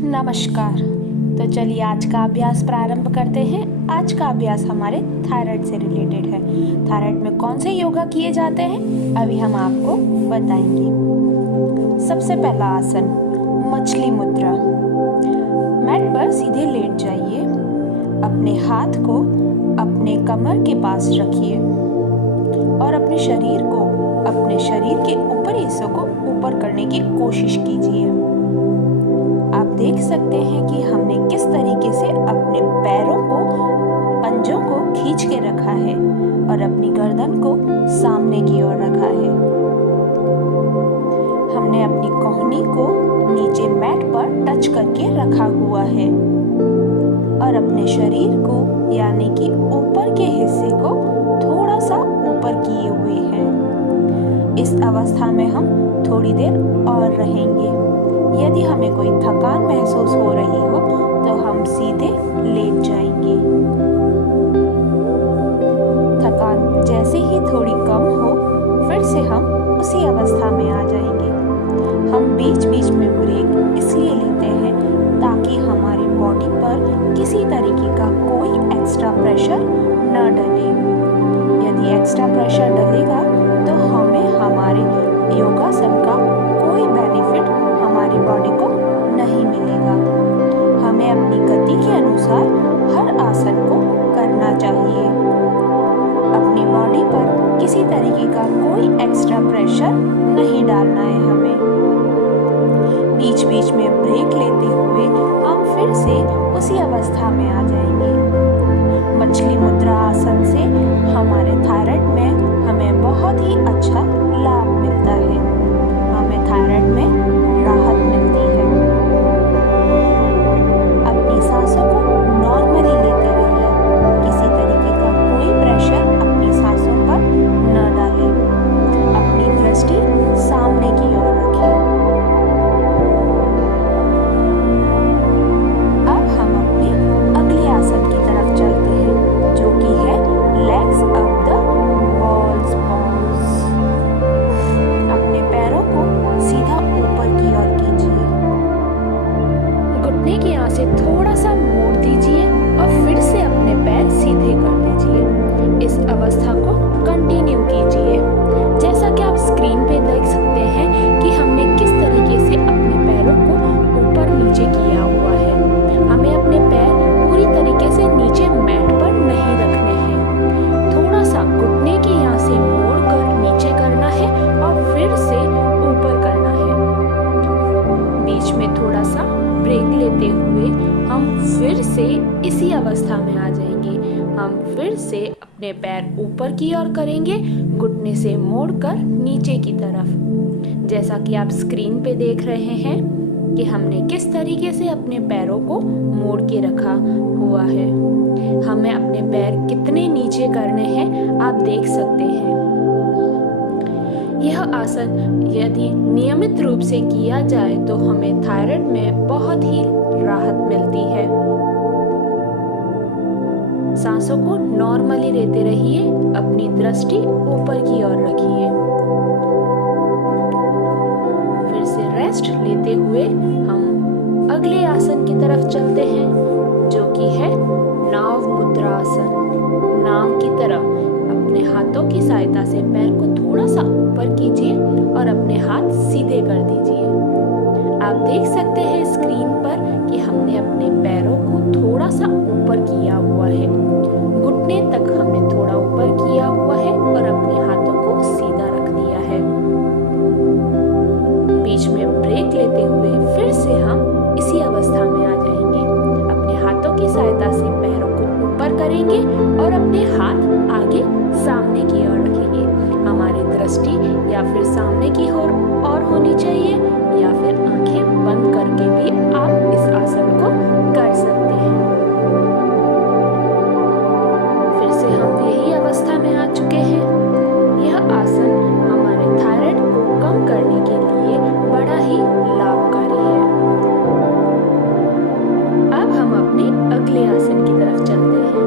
नमस्कार। तो चलिए आज का अभ्यास प्रारंभ करते हैं। आज का अभ्यास हमारे थायराइड से रिलेटेड है। थायराइड में कौन से योगा किए जाते हैं अभी हम आपको बताएंगे। सबसे पहला आसन मछली मुद्रा। मैट पर सीधे लेट जाइए। अपने हाथ को अपने कमर के पास रखिए और अपने शरीर के ऊपरी हिस्सों को ऊपर करने की कोशिश कीजिए। आप देख सकते हैं कि हमने किस तरीके से अपने पैरों को, पंजों को खींच के रखा है और अपनी गर्दन को सामने की ओर रखा है। हमने अपनी कोहनी को नीचे मैट पर टच करके रखा हुआ है और अपने शरीर को यानी कि ऊपर के हिस्से को थोड़ा सा ऊपर किए हुए हैं। इस अवस्था में हम थोड़ी देर और रहेंगे। यदि हमें कोई थकान महसूस हो रही हो तो हम सीधे लेट जाएंगे। थकान जैसे ही थोड़ी कम हो फिर से हम उसी अवस्था में आ जाएंगे। हम बीच बीच में ब्रेक इसलिए लेते हैं ताकि हमारी बॉडी पर किसी तरीके का कोई एक्स्ट्रा प्रेशर न डले। यदि एक्स्ट्रा प्रेशर डलेगा तो हमें हमारे योगासन का कोई बेनिफिट हमारी बॉडी को नहीं मिलेगा। हमें अपनी गति के अनुसार हर आसन को करना चाहिए। अपनी बॉडी पर किसी तरीके का कोई एक्स्ट्रा प्रेशर नहीं डालना है हमें। बीच बीच में ब्रेक लेते हुए हम फिर से उसी अवस्था में आ जाएंगे। मछली मुद्रा आसन से हमारे थायराइड में हमें बहुत ही अच्छा लाभ मिलता है। हमें थायराइड में राहत मिलती है। अपनी सांसों को नॉर्मली लेते रहिए। किसी तरीके का कोई प्रेशर अपनी सांसों पर न डालें। अपनी दृष्टि सामने की ओर रखें। अब हम अपने अगले आसन की तरफ चलते हैं जो कि है legs up the walls pause. अपने पैरों को सीधा ऊपर की ओर कीजिए। घुटने की यहाँ से थोड़ा सा मोड़ दीजिए और फिर से अपने पैर सीधे कर दीजिए। इस अवस्था को कंटिन्यू कीजिए। जैसा कि आप स्क्रीन पे देख सकते हैं कि हमने किस तरीके से अपने पैरों को ऊपर नीचे किया हुआ है। हमें अपने पैर पूरी तरीके से नीचे मैट पर नहीं रखने हैं। थोड़ा सा घुटने के यहाँ से मोड़ कर नीचे करना है और फिर से ऊपर करना है। बीच में थोड़ा सा ब्रेक लेते हुए हम फिर से इसी अवस्था में आ जाएंगे। हम फिर से अपने पैर ऊपर की ओर करेंगे, घुटने से मोड़कर नीचे की तरफ। जैसा कि आप स्क्रीन पे देख रहे हैं कि हमने किस तरीके से अपने पैरों को मोड़ के रखा हुआ है। हमें अपने पैर कितने नीचे करने हैं आप देख सकते हैं। यह आसन यदि नियमित रूप से किया जाए तो हमें थायराइड में बहुत ही राहत मिलती है। सांसों को नॉर्मली लेते रहिए। अपनी दृष्टि ऊपर की ओर रखिए। फिर से रेस्ट लेते हुए हम अगले आसन की तरफ चलते हैं जो कि है नाव मुद्रा आसन। नाव की तरह अपने हाथों की सहायता से पैर को थोड़ा सा ऊपर कीजिए और अपने हाथ सीधे कर दीजिए। आप देख सकते हैं स्क्रीन पर कि हमने अपने पैरों को थोड़ा सा ऊपर किया हुआ है। घुटने तक हमने थोड़ा ऊपर किया हुआ है और अपने हाथों को सीधा रख दिया है। बीच में ब्रेक लेते हुए फिर से हम इसी अवस्था में आ जाएंगे। अपने हाथों की सहायता से पैरों को ऊपर करेंगे और अपने हाथ आगे सामने की ओर रखेंगे। हमारी दृष्टि या फिर सामने की ओर और होनी चाहिए या फिर आंखें बंद करके भी आप इस आसन को कर सकते हैं। फिर से हम यही अवस्था में आ चुके हैं। यह आसन हमारे थायराइड को कम करने के लिए बड़ा ही लाभकारी है। अब हम अपने अगले आसन की तरफ चलते हैं।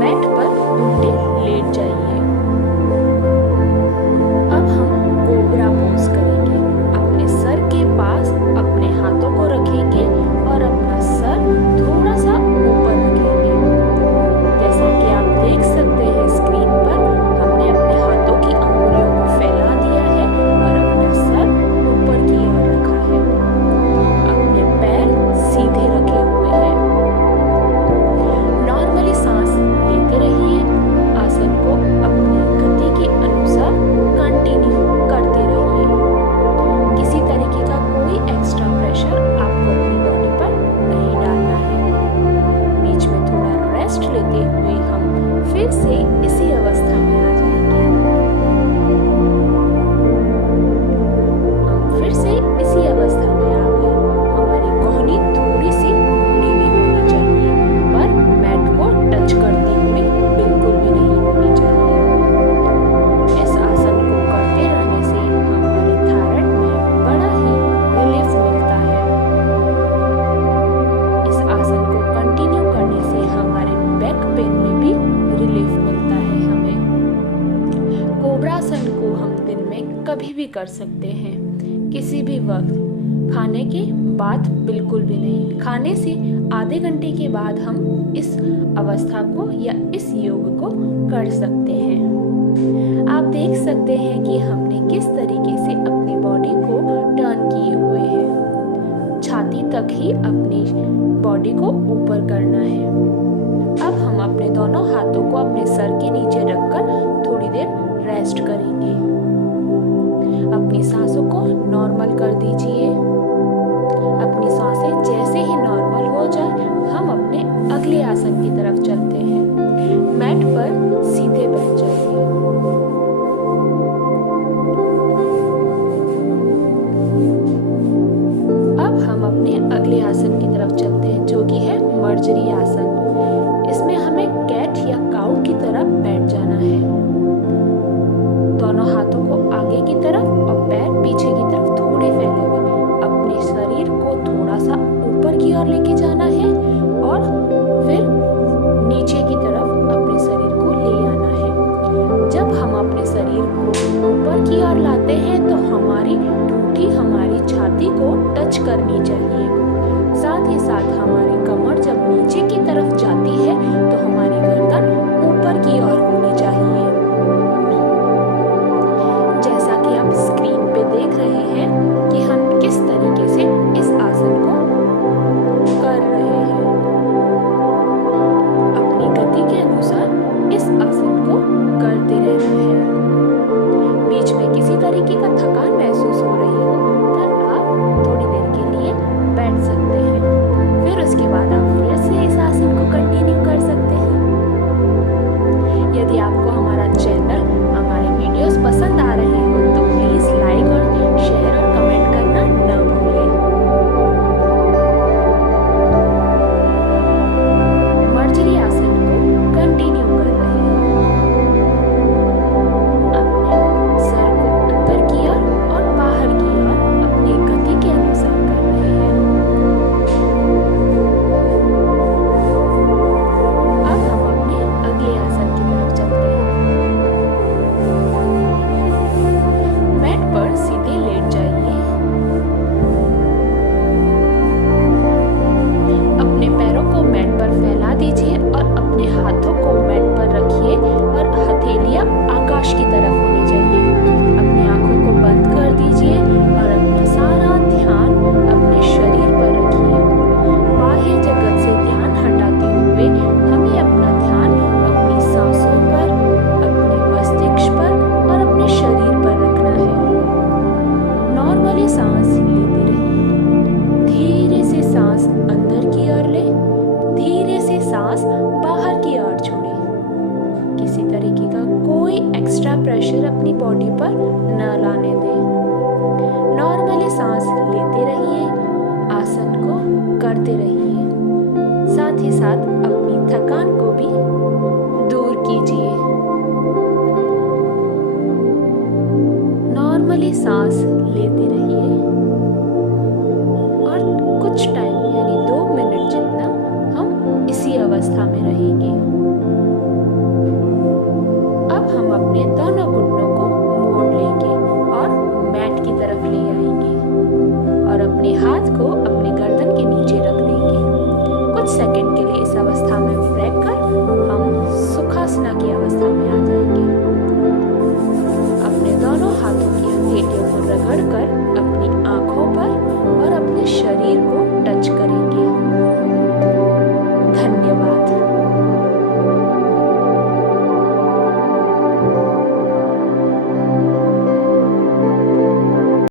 मैट पर उल्टे लेट जाइए। अब हम कोबरा पोज कर सकते हैं, किसी भी वक्त। खाने के बाद बिल्कुल भी नहीं। खाने से आधे घंटे के बाद हम इस अवस्था को या इस योग को कर सकते हैं। आप देख सकते हैं कि हमने किस तरीके से अपनी बॉडी को टर्न किए हुए हैं। छाती तक ही अपनी बॉडी को ऊपर करना है। अब हम अपने दोनों हाथों को अपने सर के नीचे रखकर थोड़ी देर रेस्ट करेंगे। अपनी सांसों को नॉर्मल कर दीजिए। अपनी सांसें जैसे ही नॉर्मल हो जाए, हम अपने अगले आसन की तरफ चलते हैं। मैट पर सीधे बैठ जाइए। अब हम अपने अगले आसन की तरफ चलते हैं, जो कि है मर्जरी आसन। इसमें हमें कैट या काऊ की तरफ बैठ जाना है। दोनों हाथों को आगे की तरफ और पैर पीछे की तरफ थोड़े फैले हुए अपने शरीर को थोड़ा सा ऊपर की ओर लेके जाना है और फिर नीचे की तरफ अपने शरीर को ले आना है। जब हम अपने शरीर को ऊपर की ओर लाते हैं तो हमारी ठूठी हमारी छाती को टच करनी चाहिए। साथ ही साथ हमारी कमर जब नीचे की तरफ जाती है तो हमारी गर्दन ऊपर की ओर होनी चाहिए। जैसा कि आप स्क्रीन पे देख रहे हैं कि हम किस तरीके से इस आसन को कर रहे हैं। अपनी गति के अनुसार इस आसन को करते रहना है। बीच में किसी तरीके का थकान महसूस हो रही हो तो आप थोड़ी देर के लिए बैठ सकते हैं। फिर उसके बाद आप फिर से इस आसन को कंटिन्यू कर सकते हैं। यदि आपको हमारा चैनल, हमारे वीडियोस पसंद आ रहे हो तो प्लीज़ लाइक और शेयर और कमेंट करना न भूलें। मर्जरी आसन को कंटिन्यू कर रहे हैं। अपने सर को अंदर की ओर और बाहर की ओर अपनी गति के अनुसार कर रहे हैं। अब हम अपने अगले आसन की तरफ चलते हैं। मैट पर सीधे लेट जाइए। अपने पैरों को मैट पर फैला दीजिए और अपने हाथों को मैट पर रखिए और हथेलियां आकाश की तरफ होनी चाहिए। अपनी आंखों को बंद कर दीजिए और अपना सारा ध्यान अपने शरीर पर रखिए। बाह्य जगत से ध्यान हटाते हुए हमें अपना ध्यान अपनी सांसों पर, अपने मस्तिष्क पर और अपने शरीर पर रखना है। नॉर्मली सांस लेते रहिए। धीरे से सांस अंदर की ओर ले, धीरे से सांस बाहर की ओर छोड़े। किसी तरीके का कोई एक्स्ट्रा प्रेशर अपनी बॉडी पर न लाने दें। नॉर्मली सांस लेते रहिए, आसन को करते रहिए। साथ ही साथ अपनी थकान को भी दूर कीजिए। नॉर्मली सांस लेते रहिए और कुछ टाइम यानी 2 मिनट जितना हम इसी अवस्था में रहेंगे। अब हम अपने दोनों घुटनों को मोड़ लेंगे और मैट की तरफ ले आएंगे और अपने हाथ को अपने गर्दन के नीचे रख देंगे। कुछ सेकंड के लिए इस अवस्था में रहकर हम सुखासना की अवस्था में